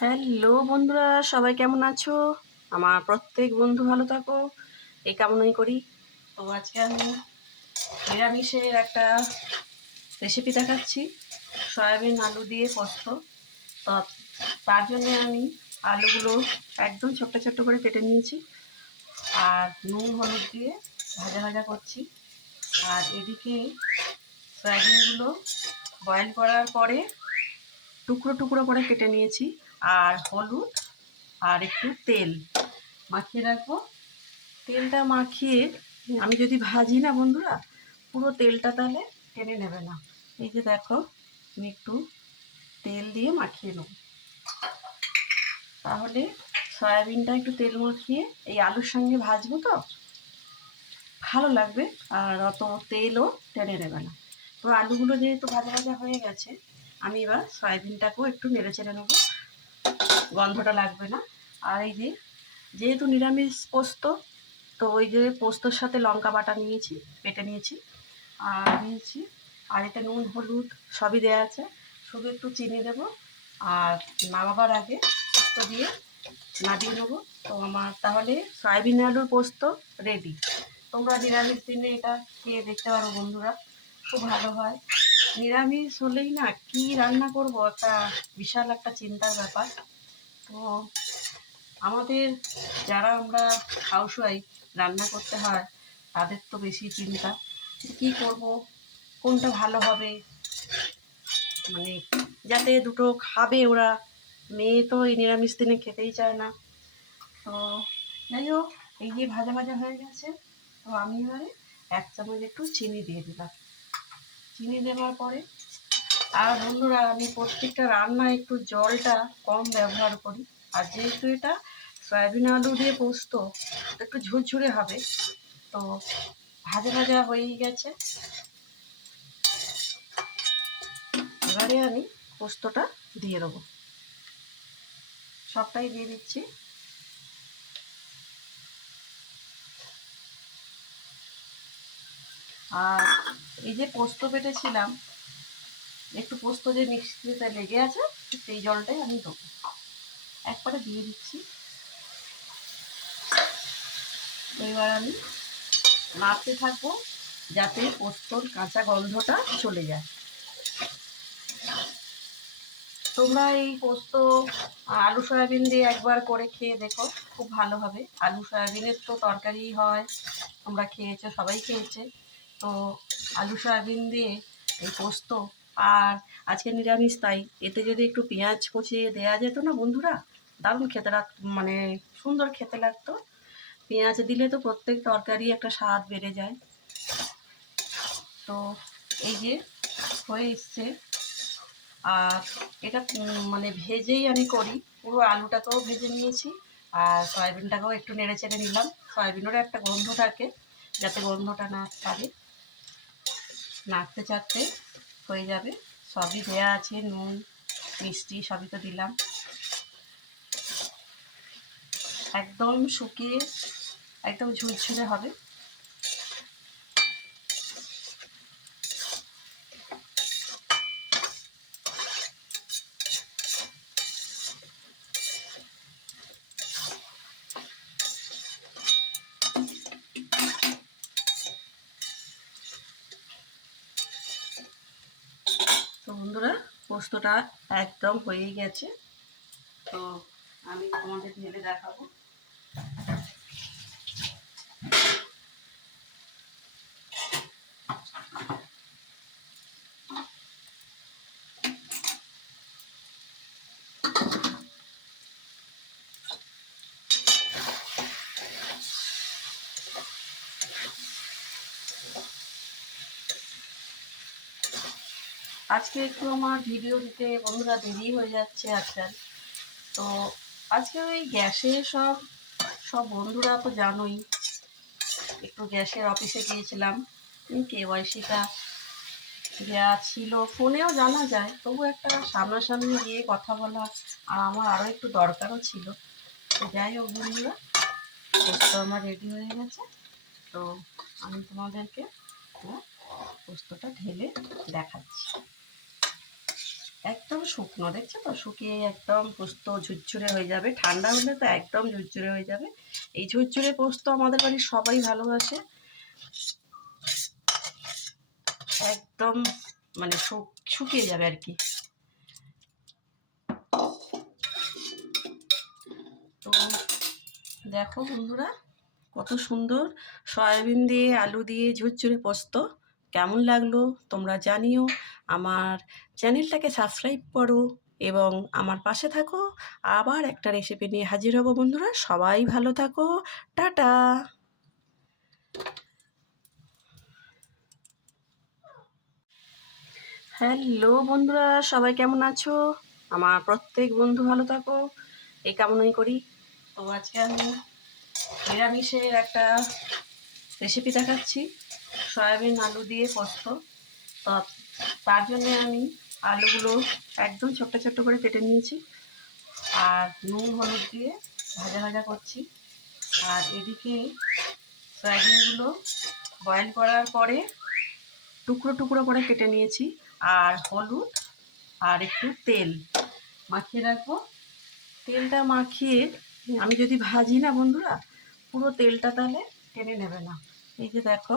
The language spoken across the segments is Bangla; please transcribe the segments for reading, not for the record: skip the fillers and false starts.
হ্যালো বন্ধুরা, সবাই কেমন আছো? আমার প্রত্যেক বন্ধু ভালো থাকো, এই কামনাই করি। তো আজকে আমি নিরামিষের একটা রেসিপি দেখাচ্ছি, সয়াবিন আলু দিয়ে পোস্ত। তো তার জন্য আমি আলুগুলো একদম ছোট্ট ছোট্ট করে কেটে নিয়েছি, আর নুন হলুদ দিয়ে ভাজা ভাজা করছি। আর এদিকে সয়াবিনগুলো বয়েল করার পরে টুকরো টুকরো করে কেটে নিয়েছি, আর হলুদ আর একটু তেল মাখিয়ে রাখবো। তেলটা মাখিয়ে আমি যদি ভাজি না বন্ধুরা, পুরো তেলটা তাহলে টেনে নেবে না। এই যে দেখো, আমি একটু তেল দিয়ে মাখিয়ে নেব, তাহলে সয়াবিনটা একটু তেল মাখিয়ে এই আলুর সঙ্গে ভাজবো, তো ভালো লাগবে আর অত তেলও টেনে নেবে না। তো আলুগুলো যেহেতু ভাজা ভাজা হয়ে গেছে, আমি এবার সয়াবিনটাকেও একটু নেড়ে চেড়ে নেবো, গন্ধটা লাগবে না। আর এই যে, যেহেতু নিরামিষ পোস্ত, তো ওই যে পোস্তর সাথে লঙ্কা বাটা নিয়েছি, বেটে নিয়েছি, আর নিয়েছি, আর এতে নুন হলুদ সবই দেওয়া আছে, শুধু একটু চিনি দেবো। আর নামাবার আগে পোস্ত দিয়ে নামিয়ে নেবো। তো আমার তাহলে সয়াবিন আলুর পোস্ত রেডি। তোমরা নিরামিষ দিনে এটা খেয়ে দেখতে পারো বন্ধুরা, খুব ভালো হয়। নিরামিষ হলেই না কি রান্না করব, একটা বিশাল একটা চিন্তার ব্যাপার। তো আমাদের যারা আমরা হাউসওয়াইফ, রান্না করতে হয়, তাদের তো বেশি চিন্তা, কি করব, কোনটা ভালো হবে, মানে যাতে দুটো খাবে ওরা। মেয়ে তো এই নিরামিষ দিনে খেতেই চায় না। তো যাই হোক, এই যে ভাজা ভাজা হয়ে গেছে, তো আমি এবারে 1 চামচ একটু চিনি দিয়ে দিলাম। চিনি দেওয়ার পরে, আর বন্ধুরা আমি প্রত্যেকটা রান্নায় একটু জলটা কম ব্যবহার করি। আর যেহেতু এটা সয়াবিন আলু দিয়ে পোস্ত, একটু ঝুরঝুরে হবে। তো ভাজা ভাজা হয়েই গেছে, এবারে আমি পোস্তটা দিয়ে দেবো, সবটাই দিয়ে দিচ্ছি। আর এই যে পোস্ত বেটেছিলাম, একটু পোস্ত যে মিক্সিতে লেগে আছে, সেই জলটাই আমি দেবো, একবারে দিয়ে দিচ্ছি। তো এবার আমি নাড়তে থাকবো, যাতে পোস্তর কাঁচা গন্ধটা চলে যায়। তোমরা এই পোস্ত আলু সয়াবিন দিয়ে একবার করে খেয়ে দেখো, খুব ভালো হবে। আলু সয়াবিনের তো তরকারি হয়, তোমরা খেয়েছো, সবাই খেয়েছে। তো আলু সয়াবিন দিয়ে এই পোস্ত, আর আজকে নিরামিষ, তাই এতে যদি একটু পেঁয়াজ কুচিয়ে দেওয়া যেত না বন্ধুরা, দারুণ খেতে মানে সুন্দর খেতে লাগতো। পেঁয়াজ দিলে তো প্রত্যেক তরকারি একটা স্বাদ বেড়ে যায়। তো এই যে হয়ে এসছে, আর এটা মানে ভেজেই আমি করি, পুরো আলুটাকেও ভেজে নিয়েছি, আর সয়াবিনটাকেও একটু নেড়ে চেড়ে নিলাম। সয়াবিনেরও একটা গন্ধ থাকে, যাতে গন্ধটা না পারে, নাড়তে চাড়তে হয়ে যাবে। সবই দেওয়া আছে, নুন মিষ্টি সবই তো দিলাম। একদম শুকিয়ে একদম ঝুরঝুরে হবে। তো বন্ধুরা, পোস্তটা একদম হয়েই গেছে। তো আমি তোমাদের ঢেলে দেখাবো। আজকে একটু আমার ভিডিও দিতে বন্ধুরা দেরি হয়ে যাচ্ছে আজকাল। তো আজকে ওই গ্যাসে সব সব বন্ধুরা তো জানোই, একটু গ্যাসের অফিসে গিয়েছিলাম। কেওয়াইসিটা দেওয়া ছিল, ফোনেও জানা যায়, তবু একটা সামনাসামনি গিয়ে কথা বলা, আর আমার আরও একটু দরকারও ছিল। তো যাই হোক বন্ধুরা, পোস্ত আমার রেডি হয়ে গেছে। তো আমি তোমাদেরকে পোস্তটা ঢেলে দেখাচ্ছি। একদম শুকনো, দেখছো তো, শুকিয়ে একদম পোস্ত ঝুরঝুরে হয়ে যাবে। ঠান্ডা হলে তো একদম ঝুরঝুরে হয়ে যাবে। এই ঝুরঝুরে পোস্ত আমাদের বাড়ির সবাই ভালোবাসে। একদম মানে শুকিয়ে যাবে আর কি। তো দেখো বন্ধুরা, কত সুন্দর সয়াবিন দিয়ে আলু দিয়ে ঝুরঝুরে পোস্ত। কেমন লাগলো তোমরা জানিও। আমার চ্যানেলটাকে সাবস্ক্রাইব করো এবং আমার পাশে থাকো। আবার একটা রেসিপি নিয়ে হাজির হব বন্ধুরা। সবাই ভালো থাকো। টাটা। হ্যালো বন্ধুরা, সবাই কেমন আছো? আমার প্রত্যেক বন্ধু ভালো থাকো, এই কামনাই করি। তো আজকে আমি নিরামিষের একটা রেসিপি দেখাচ্ছি, সয়াবিন আলু দিয়ে পোস্ত। তো তার জন্য আমি আলুগুলো একদম ছোট্ট ছোট্ট করে কেটে নিয়েছি, আর নুন হলুদ দিয়ে ভাজা ভাজা করছি। আর এদিকে সয়াবিনগুলো বয়েল করার পরে টুকরো টুকরো করে কেটে নিয়েছি, আর হলুদ আর একটু তেল মাখিয়ে রাখবো। তেলটা মাখিয়ে আমি যদি ভাজি না বন্ধুরা, পুরো তেলটা তাহলে টেনে নেবে না। এই যে দেখো,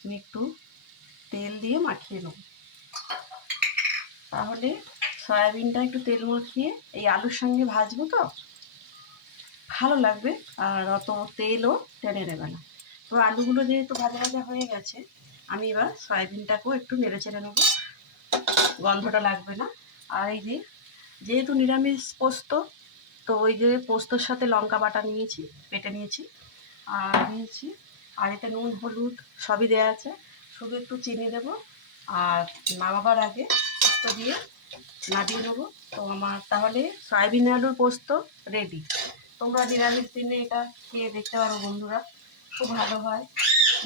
আমি একটু তেল দিয়ে মাখিয়ে নেব, তাহলে সয়াবিনটা একটু তেল মাখিয়ে এই আলুর সঙ্গে ভাজবো তো ভালো লাগবে, আর অত তেলও টেনে নেবে না। তো আলুগুলো যেহেতু ভাজা ভাজা হয়ে গেছে, আমি এবার সয়াবিনটাকেও একটু নেড়ে চেড়ে নেবো, গন্ধটা লাগবে না। আর এই যে, যেহেতু নিরামিষ পোস্ত, তো ওই যে পোস্তর সাথে লঙ্কা বাটা নিয়েছি, বেটে নিয়েছি, আর নিয়েছি, আর এতে নুন হলুদ সবই দেওয়া আছে, শুধু একটু চিনি দেবো। আর নামাবার আগে পোস্ত দিয়ে নামিয়ে নেবো। তো আমার তাহলে সয়াবিন আলুর পোস্ত রেডি। তোমরা নিরামিষ দিনে এটা খেয়ে দেখতে পারো বন্ধুরা, খুব ভালো হয়।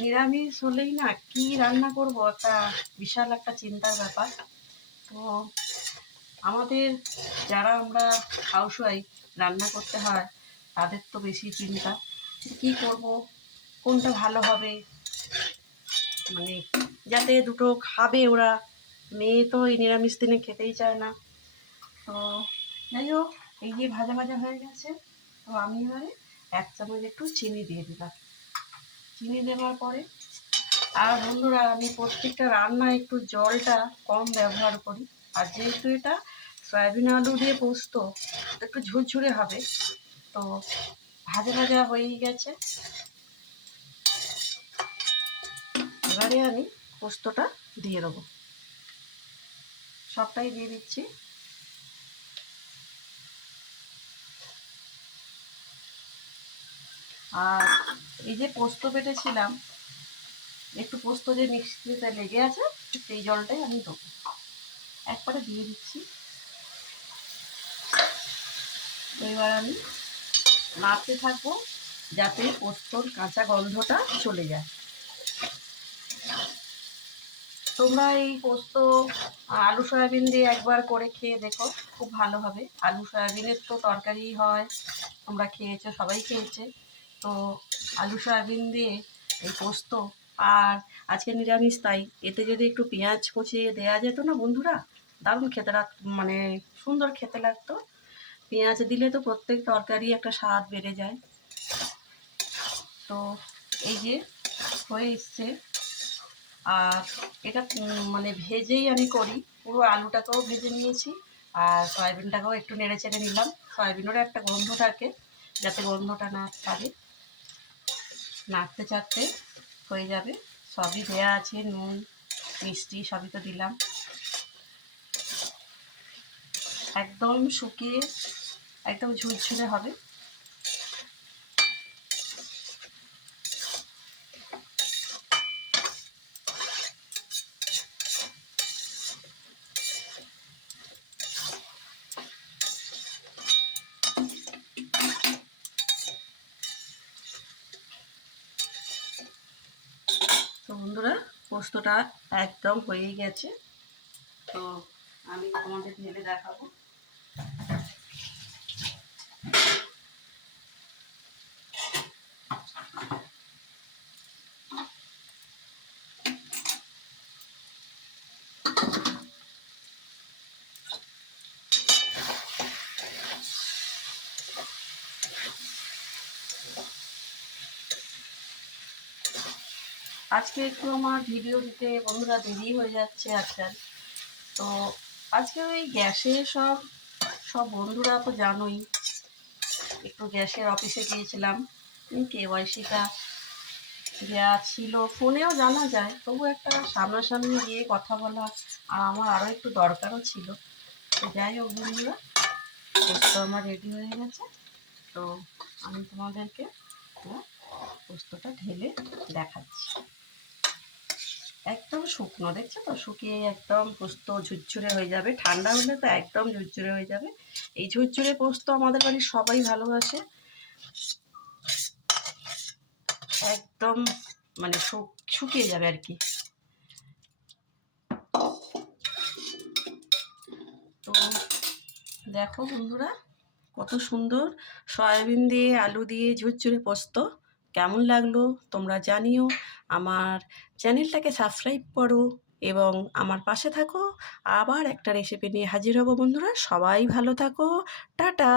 নিরামিষ হলেই না কি রান্না করব একটা বিশাল একটা চিন্তার ব্যাপার। তো আমাদের যারা আমরা হাউসওয়াইফ, রান্না করতে হয়, তাদের তো বেশি চিন্তা, কি করব, কোনটা ভালো হবে, মানে যাতে দুটো খাবে ওরা। মেয়ে তো এই নিরামিষ দিনে খেতেই চায় না। তো যাই হোক, এই যে ভাজা ভাজা হয়ে গেছে, তো আমি এবারে 1 চামচ একটু চিনি দিয়ে দিলাম। চিনি দেওয়ার পরে, আর বন্ধুরা আমি প্রত্যেকটা রান্নায় একটু জলটা কম ব্যবহার করি। আর যেহেতু এটা সয়াবিন আলু দিয়ে পোস্ত, একটু ঝুরঝুরে হবে। তো ভাজা ভাজা হয়েই গেছে, এবারে আমি পোস্তটা দিয়ে দেবো, সবটাই দিয়ে দিচ্ছি। আর এই যে পোস্ত বেটেছিলাম, একটু পোস্ত যে মিক্সিতে লেগে আছে, সেই জলটাই আমি দেবো, একবারে দিয়ে দিচ্ছি। তো এবার আমি নাড়তে থাকবো যাতে পোস্তর কাঁচা গন্ধটা চলে যায়। তোমরা এই পোস্ত আলু সয়াবিন দিয়ে একবার করে খেয়ে দেখো, খুব ভালো হবে। আলু সয়াবিনের তো তরকারি হয়, তোমরা খেয়েছো, সবাই খেয়েছে। তো আলু সয়াবিন দিয়ে এই পোস্ত, আর আজকে নিরামিষ, তাই এতে যদি একটু পেঁয়াজ কুচিয়ে দেওয়া যেত না বন্ধুরা, দারুণ খেতে মানে সুন্দর খেতে লাগতো। পেঁয়াজ দিলে তো প্রত্যেক তরকারি একটা স্বাদ বেড়ে যায়। তো এই যে হয়ে এসছে, আর এটা মানে ভেজেই আমি করি, পুরো আলুটাকেও ভেজে নিয়েছি, আর সয়াবিনটাকেও একটু নেড়ে চেড়ে নিলাম। সয়াবিনেরও একটা গন্ধ থাকে, যাতে গন্ধটা না থাকে। নাড়তে চাড়তে হয়ে যাবে, সবই দেওয়া আছে, নুন মিষ্টি সবই তো দিলাম। একদম শুকিয়ে একদম ঝুরঝুরে হবে। তো বন্ধুরা, পোস্তটা একদম হয়েই গেছে। তো আমি তোমাদের ঢেলে দেখাবো। আজকে একটু আমার ভিডিও দিতে বন্ধুরা দেরি হয়ে যাচ্ছে আজকাল। তো আজকে ওই গ্যাসে সব সব বন্ধুরা তো জানোই, একটু গ্যাসের অফিসে গিয়েছিলাম। কেওয়াইসিটা দেওয়া ছিল, ফোনেও জানা যায়, তবু একটা সামনাসামনি গিয়ে কথা বলা আর আমার আরও একটু দরকারও ছিল। তো যাই হোক বন্ধুরা, পোস্ত আমার রেডি হয়ে গেছে। তো আমি তোমাদেরকে পোস্তটা ঢেলে দেখাচ্ছি। একদম শুকনো, দেখছো তো, শুকিয়ে একদম পোস্ত ঝুরঝুরে হয়ে যাবে। ঠান্ডা হলে তো একদম ঝুরঝুরে হয়ে যাবে। এই ঝুরঝুরে পোস্ত আমাদের বাড়ির সবাই ভালোবাসে। একদম মানে শুকিয়ে যাবে আর কি। তো দেখো বন্ধুরা, কত সুন্দর সয়াবিন দিয়ে আলু দিয়ে ঝুরঝুরে পোস্ত। কেমন লাগলো তোমরা জানিও। আমার চ্যানেলটাকে সাবস্ক্রাইব করো এবং আমার পাশে থাকো। আবার একটা রেসিপি নিয়ে হাজির হব বন্ধুরা। সবাই ভালো থাকো। টাটা।